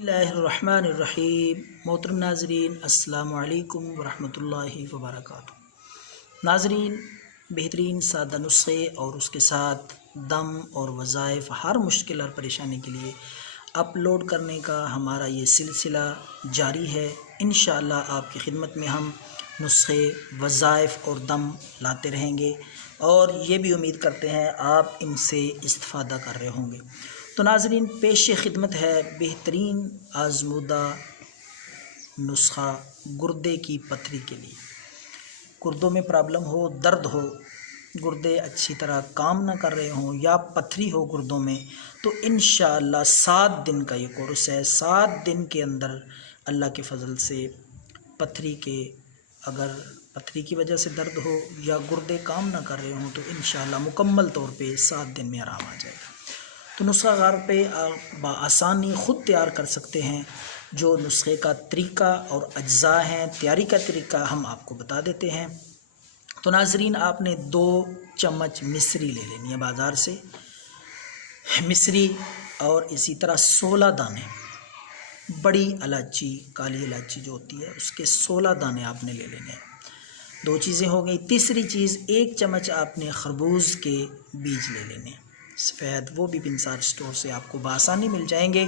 اللہ الرحمن الرحیم۔ محترم ناظرین، السلام علیکم ورحمۃ اللہ وبرکاتہ۔ ناظرین، بہترین سادہ نسخے اور اس کے ساتھ دم اور وظائف ہر مشکل اور پریشانی کے لیے اپلوڈ کرنے کا ہمارا یہ سلسلہ جاری ہے۔ انشاءاللہ آپ کی خدمت میں ہم نسخے، وظائف اور دم لاتے رہیں گے اور یہ بھی امید کرتے ہیں آپ ان سے استفادہ کر رہے ہوں گے۔ تو ناظرین، پیش خدمت ہے بہترین آزمودہ نسخہ گردے کی پتھری کے لیے۔ گردوں میں پرابلم ہو، درد ہو، گردے اچھی طرح کام نہ کر رہے ہوں یا پتھری ہو گردوں میں، تو انشاءاللہ 7 دن کا یہ کورس ہے۔ 7 دن کے اندر اللہ کے فضل سے اگر پتھری کی وجہ سے درد ہو یا گردے کام نہ کر رہے ہوں تو انشاءاللہ مکمل طور پہ 7 دن میں آرام آ جائے گا۔ تو نسخہ گھر پہ بآسانی خود تیار کر سکتے ہیں۔ جو نسخے کا طریقہ اور اجزاء ہیں، تیاری کا طریقہ ہم آپ کو بتا دیتے ہیں۔ تو ناظرین، آپ نے 2 چمچ مصری لے لینی ہے بازار سے، مصری، اور اسی طرح 16 دانے بڑی الائچی، کالی الائچی جو ہوتی ہے اس کے 16 دانے آپ نے لے لینے ہیں۔ 2 چیزیں ہو گئی۔ تیسری چیز، 1 چمچ آپ نے خربوز کے بیج لے لینے ہیں سفید، وہ بھی بنسار اسٹور سے آپ کو بآسانی مل جائیں گے۔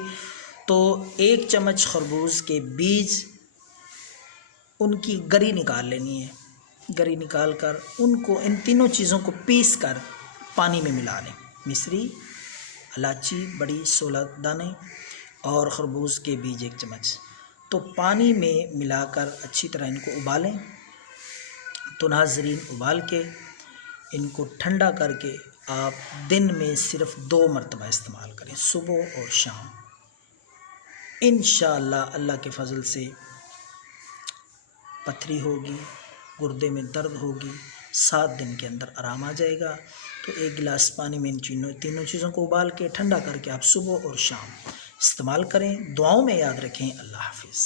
تو 1 چمچ خربوز کے بیج، ان کی گری نکال لینی ہے۔ گری نکال کر ان تینوں چیزوں کو پیس کر پانی میں ملا لیں۔ مصری، الائچی بڑی 16 دانے اور خربوز کے بیج 1 چمچ، تو پانی میں ملا کر اچھی طرح ان کو ابالیں۔ تو ناظرین، ابال کے ان کو ٹھنڈا کر کے آپ دن میں صرف 2 مرتبہ استعمال کریں، صبح اور شام۔ انشاءاللہ اللہ کے فضل سے پتھری ہوگی، گردے میں درد ہوگی، 7 دن کے اندر آرام آ جائے گا۔ تو 1 گلاس پانی میں ان تینوں چیزوں کو ابال کے ٹھنڈا کر کے آپ صبح اور شام استعمال کریں۔ دعاؤں میں یاد رکھیں۔ اللہ حافظ۔